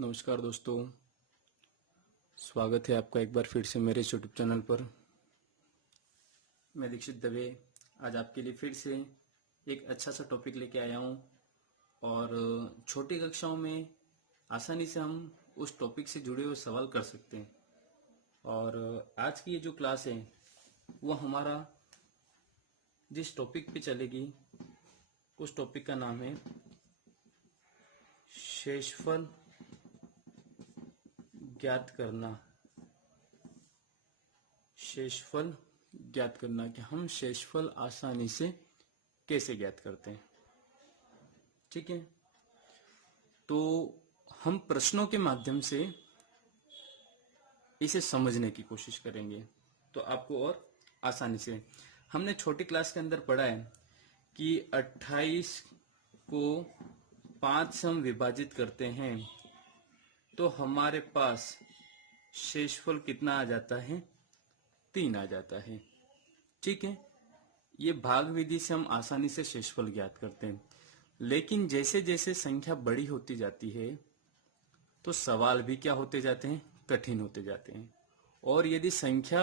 नमस्कार दोस्तों, स्वागत है आपका एक बार फिर से मेरे यूट्यूब चैनल पर। मैं दीक्षित दवे आज आपके लिए फिर से एक अच्छा सा टॉपिक लेके आया हूँ और छोटी कक्षाओं में आसानी से हम उस टॉपिक से जुड़े हुए सवाल कर सकते हैं। और आज की ये जो क्लास है वो हमारा जिस टॉपिक पे चलेगी उस टॉपिक का नाम है शेषफल ज्ञात करना। शेषफल ज्ञात करना कि हम शेषफल आसानी से कैसे ज्ञात करते हैं। ठीक है, तो हम प्रश्नों के माध्यम से इसे समझने की कोशिश करेंगे तो आपको और आसानी से। हमने छोटी क्लास के अंदर पढ़ा है कि 28 को 5 से हम विभाजित करते हैं तो हमारे पास शेषफल कितना आ जाता है? 3 आ जाता है। ठीक है, ये भाग विधि से हम आसानी से शेषफल ज्ञात करते हैं। लेकिन जैसे जैसे संख्या बड़ी होती जाती है तो सवाल भी क्या होते जाते हैं? कठिन होते जाते हैं। और यदि संख्या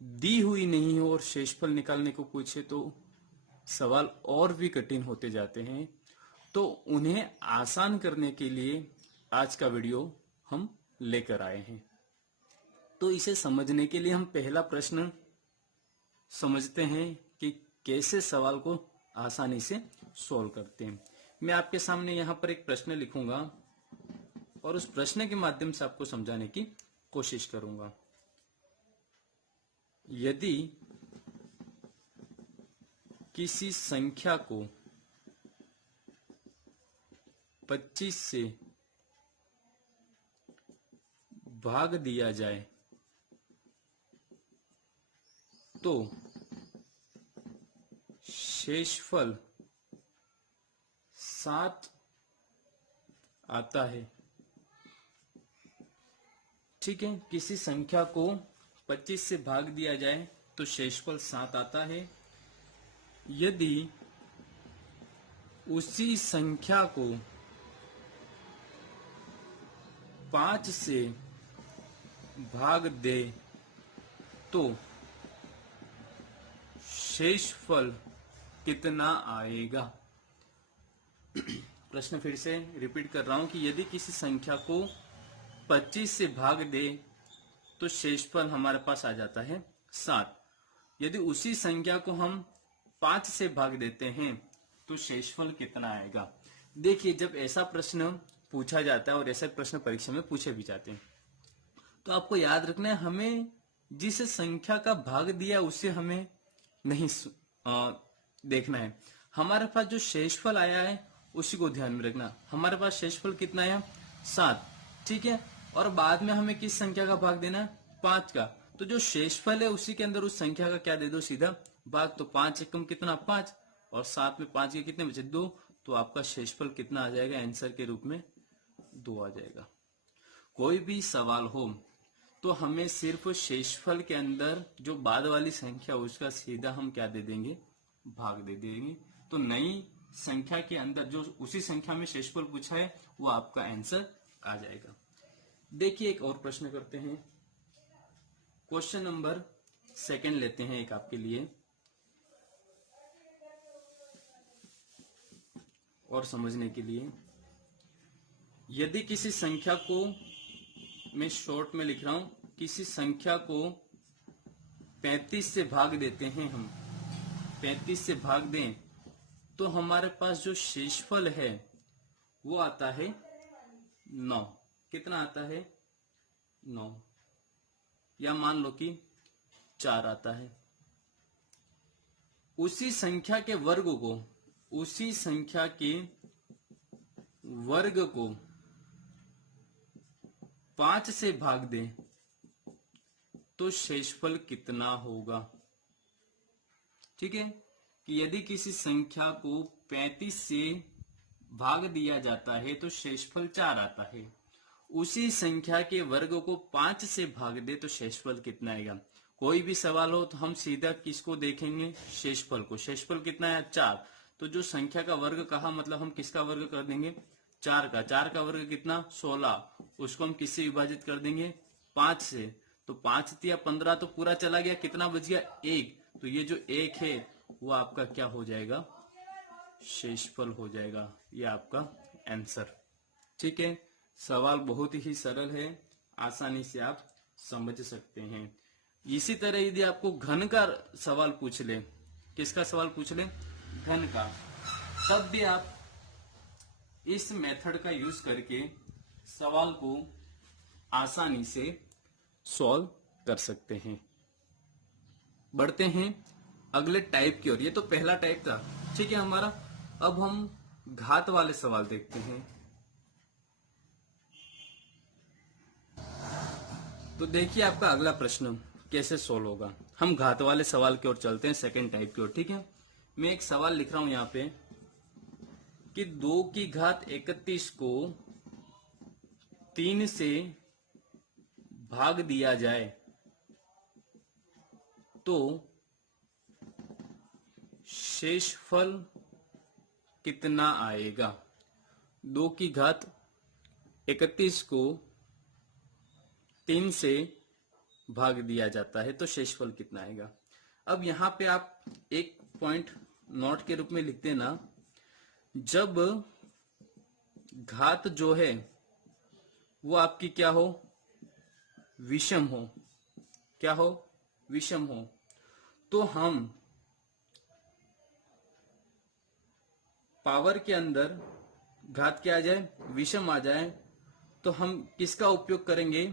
दी हुई नहीं हो और शेषफल निकालने को पूछे तो सवाल और भी कठिन होते जाते हैं। तो उन्हें आसान करने के लिए आज का वीडियो हम लेकर आए हैं। तो इसे समझने के लिए हम पहला प्रश्न समझते हैं कि कैसे सवाल को आसानी से सॉल्व करते हैं। मैं आपके सामने यहां पर एक प्रश्न लिखूंगा और उस प्रश्न के माध्यम से आपको समझाने की कोशिश करूंगा। यदि किसी संख्या को 25 से भाग दिया जाए तो शेषफल 7 आता है। ठीक है, किसी संख्या को 25 से भाग दिया जाए तो शेषफल 7 आता है। यदि उसी संख्या को 5 से भाग दे तो शेषफल कितना आएगा? प्रश्न फिर से रिपीट कर रहा हूं कि यदि किसी संख्या को 25 से भाग दे तो शेषफल हमारे पास आ जाता है 7। यदि उसी संख्या को हम 5 से भाग देते हैं तो शेषफल कितना आएगा? देखिए, जब ऐसा प्रश्न पूछा जाता है और ऐसे प्रश्न परीक्षा में पूछे भी जाते हैं तो आपको याद रखना है, हमें जिस संख्या का भाग दिया उसे हमें नहीं देखना है। हमारे पास जो शेषफल आया है उसी को ध्यान में रखना। हमारे पास शेषफल कितना है? 7। ठीक है, और बाद में हमें किस संख्या का भाग देना है? 5 का। तो जो शेषफल है उसी के अंदर उस संख्या का क्या दे दो? सीधा भाग। तो 5 एकम कितना? 5, और 7 में 5 के कितने बचे? 2। तो आपका शेषफल कितना आ जाएगा? आंसर के रूप में 2 आ जाएगा। कोई भी सवाल हो तो हमें सिर्फ शेषफल के अंदर जो बाद वाली संख्या उसका सीधा हम क्या दे देंगे? भाग दे देंगे। तो नई संख्या के अंदर जो उसी संख्या में शेषफल पूछा है वो आपका आंसर आ जाएगा। देखिए, एक और प्रश्न करते हैं। क्वेश्चन नंबर 2 लेते हैं एक आपके लिए और समझने के लिए। यदि किसी संख्या को, मैं शॉर्ट में लिख रहा हूं, किसी संख्या को 35 से भाग देते हैं, हम 35 से भाग दें तो हमारे पास जो शेषफल है वो आता है 9। कितना आता है? 9, या मान लो कि 4 आता है। उसी संख्या के वर्ग को, उसी संख्या के वर्ग को 5 से भाग दें तो शेषफल कितना होगा? ठीक है, कि यदि किसी संख्या को 35 से भाग दिया जाता है तो शेषफल 4 आता है। उसी संख्या के वर्ग को 5 से भाग दे तो शेषफल कितना आएगा? कोई भी सवाल हो तो हम सीधा किसको देखेंगे? शेषफल को। शेषफल कितना है? 4। तो जो संख्या का वर्ग कहा मतलब हम किसका वर्ग कर देंगे? चार का वर्ग कितना 16, उसको हम किससे विभाजित कर देंगे 5 से, तो 5 तिया 15, तो पूरा चला गया, कितना बच गया 1, तो ये जो 1 है वो आपका क्या हो जाएगा शेषफल हो जाएगा, ये आपका आंसर। ठीक है, सवाल बहुत ही सरल है, आसानी से आप समझ सकते हैं। इसी तरह यदि आपको घन का सवाल पूछ ले, किसका सवाल पूछ ले घन का, तब भी आप इस मेथड का यूज करके सवाल को आसानी से सॉल्व कर सकते हैं। बढ़ते हैं अगले टाइप की ओर। ये तो पहला टाइप था, ठीक है हमारा। अब हम घात वाले सवाल देखते हैं। तो देखिए आपका अगला प्रश्न कैसे सोल्व होगा। हम घात वाले सवाल की ओर चलते हैं, सेकंड टाइप की ओर। ठीक है, मैं एक सवाल लिख रहा हूं यहां पे कि 2 की घात 31 को 3 से भाग दिया जाए तो शेषफल कितना आएगा। 2 की घात 31 को 3 से भाग दिया जाता है तो शेषफल कितना आएगा। अब यहां पे आप एक पॉइंट नोट के रूप में लिख देना, जब घात जो है वो आपकी क्या हो विषम हो, क्या हो विषम हो, तो हम पावर के अंदर घात क्या आ जाए विषम आ जाए तो हम किसका उपयोग करेंगे,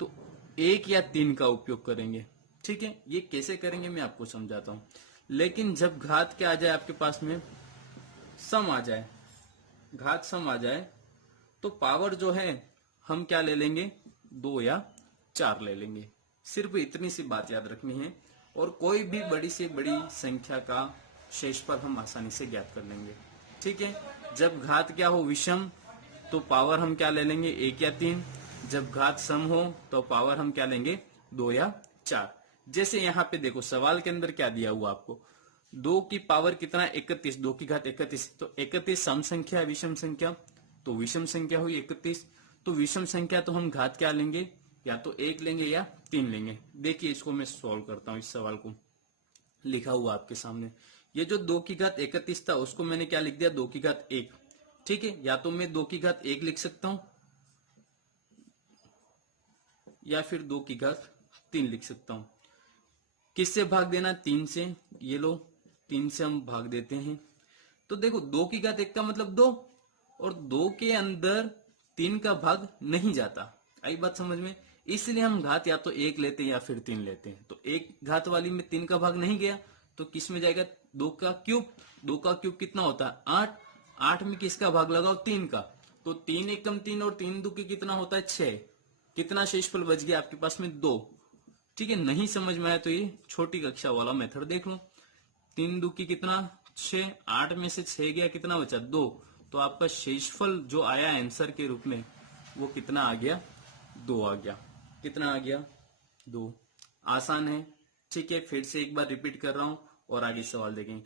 तो 1 या 3 का उपयोग करेंगे। ठीक है, ये कैसे करेंगे मैं आपको समझाता हूं। लेकिन जब घात क्या आ जाए आपके पास में सम आ जाए, घात सम आ जाए, तो पावर जो है हम क्या ले लेंगे 2 या 4 ले लेंगे। सिर्फ इतनी सी बात याद रखनी है, और कोई भी बड़ी से बड़ी संख्या का शेषफल हम आसानी से ज्ञात कर लेंगे। ठीक है, जब घात क्या हो विषम तो पावर हम क्या ले लेंगे 1 या 3, जब घात सम हो तो पावर हम क्या लेंगे 2 या 4। जैसे यहाँ पे देखो सवाल के अंदर क्या दिया हुआ आपको, 2 की पावर कितना 31, 2 की घात 31, तो 31 सम संख्या विषम संख्या, तो विषम संख्या हुई 31, तो विषम संख्या तो हम घात क्या लेंगे या तो 1 लेंगे या 3 लेंगे। देखिए इसको मैं सॉल्व करता हूं, इस सवाल को लिखा हुआ आपके सामने। ये जो 2 की घात 31 था उसको मैंने क्या लिख दिया 2 की घात 1। ठीक है, या तो मैं 2 की घात 1 लिख सकता हूं या फिर 2 की घात 3 लिख सकता हूं। किससे भाग देना 3 से, ये लो 3 से हम भाग देते हैं। तो देखो 2 की घात 1 का मतलब 2, और 2 के अंदर 3 का भाग नहीं जाता। आई बात समझ में, इसलिए हम घात या तो 1 लेते हैं या फिर 3 लेते हैं। तो एक घात वाली में 3 का भाग नहीं गया तो किस में जाएगा 2 का क्यूब। 2 का क्यूब कितना होता है 8, 8 में किसका भाग लगाओ 3 का, तो 3 एकम 3 और 3 दो की कितना होता है 6। कितना शेषफल बच गया आपके पास में 2। ठीक है, नहीं समझ में आया तो ये छोटी कक्षा वाला मेथड देख लो। 3 दो की कितना 6, 8 में से 6 गया कितना बचा 2, तो आपका शेषफल जो आया आंसर के रूप में वो कितना आ गया 2 आ गया। कितना आ गया 2। आसान है। ठीक है, फिर से एक बार रिपीट कर रहा हूं और आगे सवाल देखेंगे।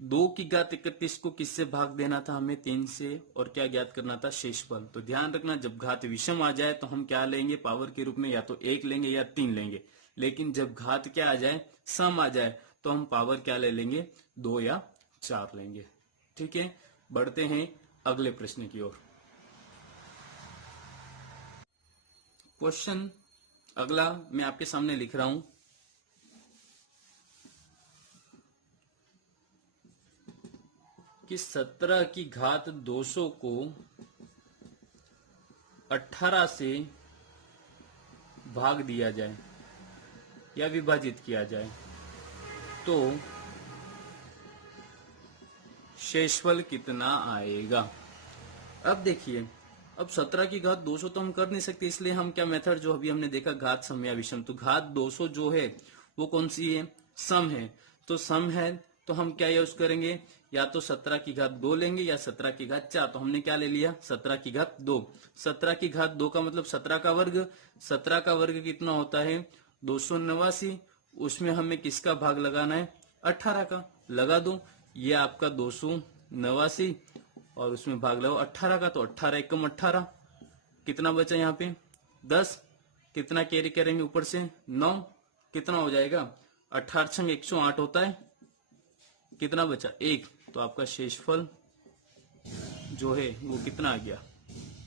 2 की घात 31 को किससे भाग देना था हमें 3 से, और क्या ज्ञात करना था शेषफल। तो ध्यान रखना जब घात विषम आ जाए तो हम क्या लेंगे पावर के रूप में, या तो 1 लेंगे या 3 लेंगे। लेकिन जब घात क्या आ जाए सम आ जाए तो हम पावर क्या ले लेंगे 2 या 4 लेंगे। ठीक है, बढ़ते हैं अगले प्रश्न की ओर। क्वेश्चन अगला मैं आपके सामने लिख रहा हूं कि 17 की घात 200 को 18 से भाग दिया जाए या विभाजित किया जाए तो शेषफल कितना आएगा। अब देखिए, अब 17 की घात 200 तो हम कर नहीं सकते, इसलिए हम क्या मेथड जो अभी हमने देखा घात सम या विषम, तो घात 200 जो है वो कौन सी है सम है, तो सम है तो हम क्या यूज करेंगे या तो 17 की घात 2 लेंगे या 17 की घात 4। तो हमने क्या ले लिया 17 की घात 2। 17 की घात 2 का मतलब 17 का वर्ग, 17 का वर्ग कितना होता है 289, उसमें हमें किसका भाग लगाना है 18 का, लगा दो। ये आपका 289 और उसमें भाग लगाओ 18 का, तो 18 एकम 18, कितना बचा यहाँ पे 10, कितना कैरी करेंगे ऊपर से 9, कितना हो जाएगा 18 छंग 108 होता है, कितना बचा 1, तो आपका शेषफल जो है वो कितना आ गया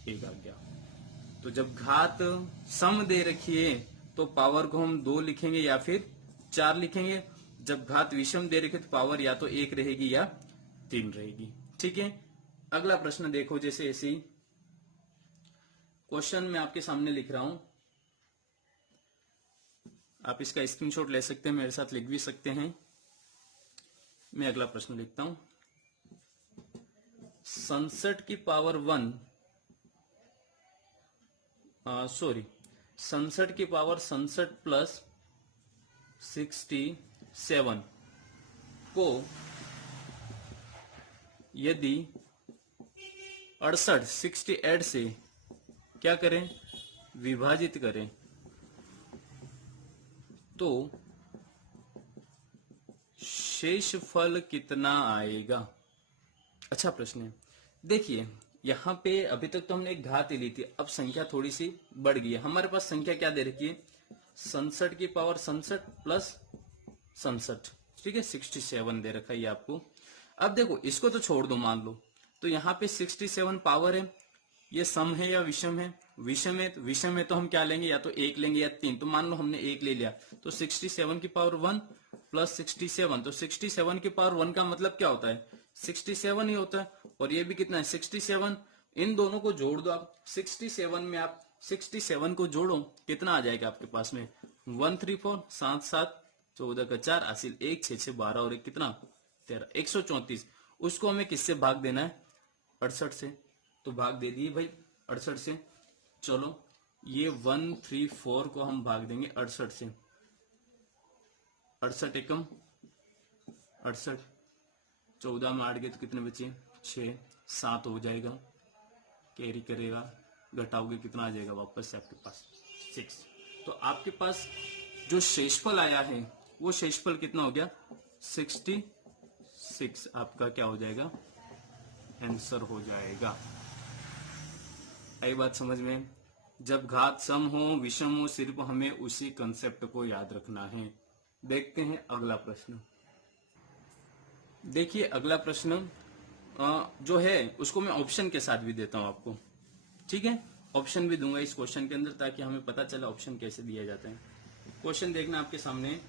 1 आ गया। तो जब घात सम दे रखी है तो पावर को हम 2 लिखेंगे या फिर 4 लिखेंगे। जब घात विषम दे रखी है तो पावर या तो 1 रहेगी या 3 रहेगी। ठीक है, अगला प्रश्न देखो, जैसे ऐसे ही क्वेश्चन मैं आपके सामने लिख रहा हूं, आप इसका स्क्रीनशॉट ले सकते हैं, मेरे साथ लिख भी सकते हैं। मैं अगला प्रश्न लिखता हूं, 67 की पावर 1 67 की पावर 67 प्लस 67 को यदि 68 से क्या करें विभाजित करें तो शेषफल कितना आएगा। अच्छा प्रश्न है। देखिए यहाँ पे अभी तक तो हमने एक घात ही ली थी, अब संख्या थोड़ी सी बढ़ गई है। हमारे पास संख्या क्या दे रखी है 67 की पावर 67 प्लस 67, ठीक है 67 दे रखा है ये आपको। अब देखो इसको तो छोड़ दो, मान लो तो यहाँ पे 67 पावर है, ये सम है या विषम है, विषम है, विषम है तो हम क्या लेंगे या तो 1 लेंगे या 3, तो मान लो हमने 1 ले लिया तो 67 की पावर 1 प्लस 67, तो 67 की पावर 1 का मतलब क्या होता है 67 ही होता है, और ये भी कितना है 67। इन दोनों को जोड़ दो आप, 67 में आप 67 को जोड़ो कितना आ जाएगा आपके पास में 134, 7 7 14 का 4 हासिल 1 6 6 12 और 1 कितना 13, 134। उसको हमें किससे भाग देना है 68 से, तो भाग दे दिए भाई 68 से। चलो ये 134 को हम भाग देंगे 68 से, 68 एकम 68, 14 में 8 गए तो कितने बचे 6, 7 हो जाएगा, कैरी करेगा, घटाओगे कितना आ जाएगा वापस से आपके पास 6। तो आपके पास जो शेषफल आया है वो शेषफल कितना हो गया 66, आपका क्या हो जाएगा आंसर हो जाएगा। आई बात समझ में। जब घात सम हो विषम हो सिर्फ हमें उसी कंसेप्ट को याद रखना है। देखते हैं अगला प्रश्न। देखिए अगला प्रश्न जो है उसको मैं ऑप्शन के साथ भी देता हूं आपको, ठीक है, ऑप्शन भी दूंगा इस क्वेश्चन के अंदर ताकि हमें पता चले ऑप्शन कैसे दिए जाते हैं। क्वेश्चन देखना आपके सामने,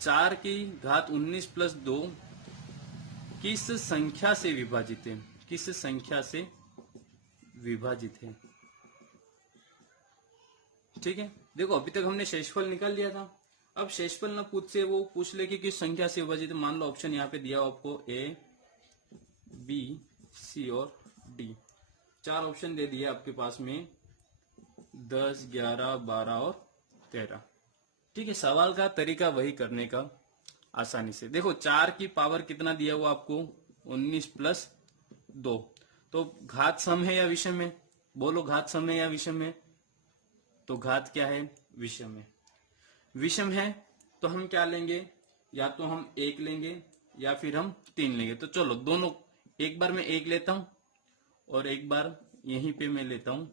4 की घात 19 प्लस 2 किस संख्या से विभाजित है, किस संख्या से विभाजित है। ठीक है, देखो अभी तक हमने शेषफल निकाल लिया था, अब शेषफल ना पूछ से वो पूछ ले कि किस संख्या से विभाजित है। मान लो ऑप्शन यहाँ पे दिया आपको A B C और D, 4 ऑप्शन दे दिए आपके पास में 10 11 12 और 13। ठीक है, सवाल का तरीका वही करने का आसानी से। देखो 4 की पावर कितना दिया हुआ आपको 19 प्लस 2, तो घात सम है या विषम है, बोलो घात सम है या विषम है, तो घात क्या है विषम है। विषम है तो हम क्या लेंगे, या तो हम 1 लेंगे या फिर हम 3 लेंगे। तो चलो दोनों, एक बार मैं 1 लेता हूं और एक बार यहीं पे मैं लेता हूं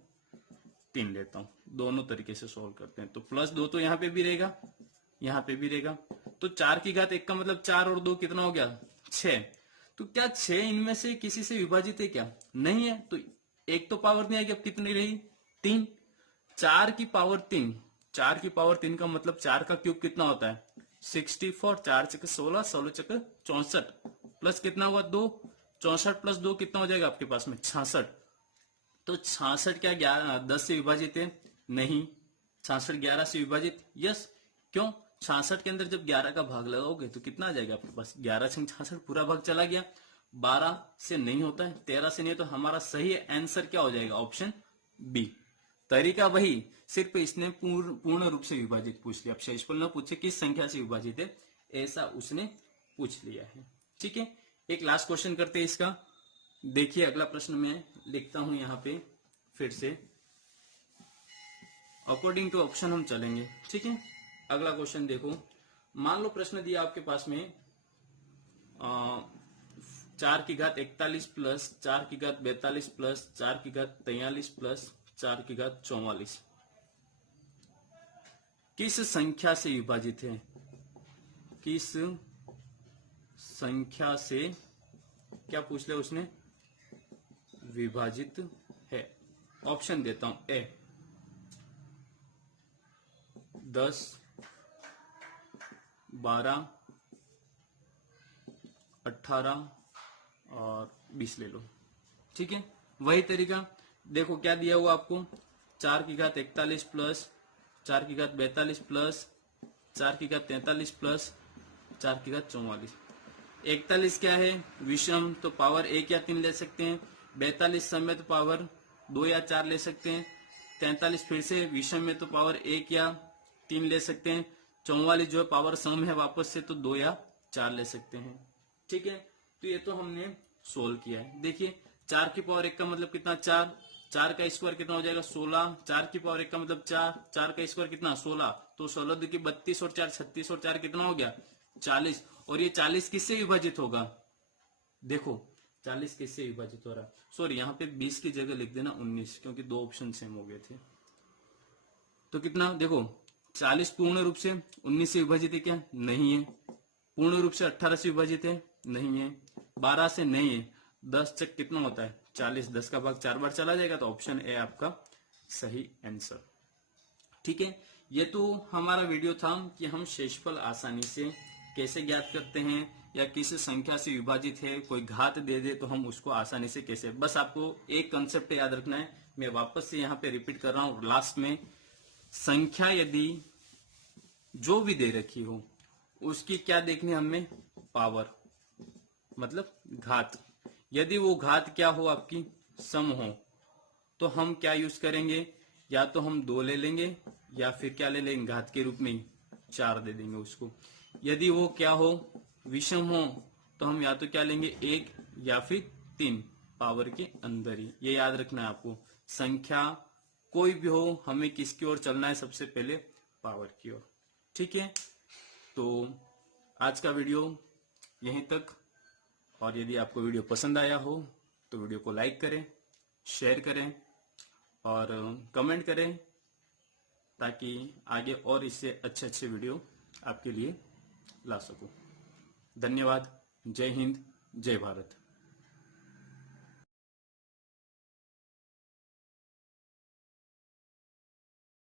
3 लेता हूं, दोनों तरीके से सोल्व करते हैं। तो प्लस 2 तो यहाँ पे भी रहेगा यहाँ पे भी रहेगा, तो 4 की घात 1 का मतलब 4 और 2 कितना हो गया 6। तो क्या 6 इनमें से किसी से विभाजित है क्या, नहीं है, तो एक तो पावर नहीं आएगी, अब कितनी रही 3। 4 की पावर 3, 4 की पावर 3 का मतलब 4 का क्यूब कितना होता है 64, 4 चक्कर 16, 16 चक्कर 64, प्लस कितना हुआ 2, 64 प्लस 2 कितना हो जाएगा आपके पास में 66। तो 66 क्या 10 से विभाजित है, नहीं, 66 11 से विभाजित, यस, क्यों 66 के अंदर जब 11 का भाग लगाओगे तो कितना आ जाएगा आपके पास 11 से 66 पूरा भाग चला गया, 12 से नहीं होता है, 13 से नहीं, तो हमारा सही आंसर क्या हो जाएगा ऑप्शन बी। तरीका वही, सिर्फ इसने पूर्ण रूप से विभाजित पूछ लिया। अब शेषफल न पूछे किस संख्या से विभाजित है, ऐसा उसने पूछ लिया है। ठीक है, एक लास्ट क्वेश्चन करते हैं इसका। देखिए अगला प्रश्न मैं लिखता हूं यहाँ पे, फिर से अकॉर्डिंग टू ऑप्शन हम चलेंगे। ठीक है, अगला क्वेश्चन देखो, मान लो प्रश्न दिया आपके पास में 4 की घात 41 प्लस 4 की घात 42 प्लस 4 की घात 43 प्लस 4 की घात 44 किस संख्या से विभाजित है? किस संख्या से क्या पूछ लिया उसने? विभाजित है। ऑप्शन देता हूं। ए 10, 12, 18 और 20 ले लो। ठीक है, वही तरीका देखो क्या दिया हुआ आपको। 4 की घात 41 प्लस 4 की घात 42 प्लस 4 की घात 43 प्लस 4 की घात 44। 41 क्या है? विषम, तो पावर 1 या 3 ले सकते हैं। 42 सम में तो पावर 2 या 4 ले सकते हैं। 43 फिर से विषम में तो पावर 1 या 3 ले सकते हैं। 44 जो है पावर सम है वापस से, तो 2 या 4 ले सकते हैं। ठीक है, तो ये तो हमने सोल्व किया है। देखिए 4 की पावर 1 का मतलब कितना? 4। 4 का स्क्वायर कितना हो जाएगा? 16। 4 की पावर 1 का मतलब 4। 4 का स्क्वायर कितना? 16। तो 16 2 की 32 और 4 36 और 4 कितना हो गया? 40। और ये 40 किससे विभाजित होगा? देखो 40 किससे विभाजित हो रहा है? सॉरी, यहाँ पे 20 की जगह लिख देना 19, क्योंकि 2 ऑप्शन सेम हो गए थे। तो कितना? देखो 40 पूर्ण रूप से 19 से विभाजित है क्या? नहीं है। पूर्ण रूप से 18 से विभाजित है? नहीं है। 12 से नहीं है। 10 तक कितना होता है? 40। 10 का भाग 4 बार चला जाएगा, तो ऑप्शन ए आपका सही आंसर। ठीक है, ये तो हमारा वीडियो था कि हम शेषफल आसानी से कैसे ज्ञात करते हैं, या किस संख्या से विभाजित है, कोई घात दे दे तो हम उसको आसानी से कैसे। बस आपको एक कंसेप्ट याद रखना है। मैं वापस से यहाँ पे रिपीट कर रहा हूं लास्ट में। संख्या यदि जो भी दे रखी हो उसकी क्या देखनी है हमें? पावर, मतलब घात। यदि वो घात क्या हो? आपकी सम हो, तो हम क्या यूज करेंगे? या तो हम 2 ले लेंगे, या फिर क्या ले लेंगे? घात के रूप में ही 4 दे देंगे उसको। यदि वो क्या हो? विषम हो, तो हम या तो क्या लेंगे? 1 या फिर 3 पावर के अंदर ही। ये याद रखना है आपको। संख्या कोई भी हो, हमें किसकी ओर चलना है? सबसे पहले पावर की ओर। ठीक है, तो आज का वीडियो यहीं तक। और यदि आपको वीडियो पसंद आया हो तो वीडियो को लाइक करें, शेयर करें और कमेंट करें, ताकि आगे और इससे अच्छे अच्छे वीडियो आपके लिए ला सकूं। धन्यवाद। जय हिंद, जय भारत।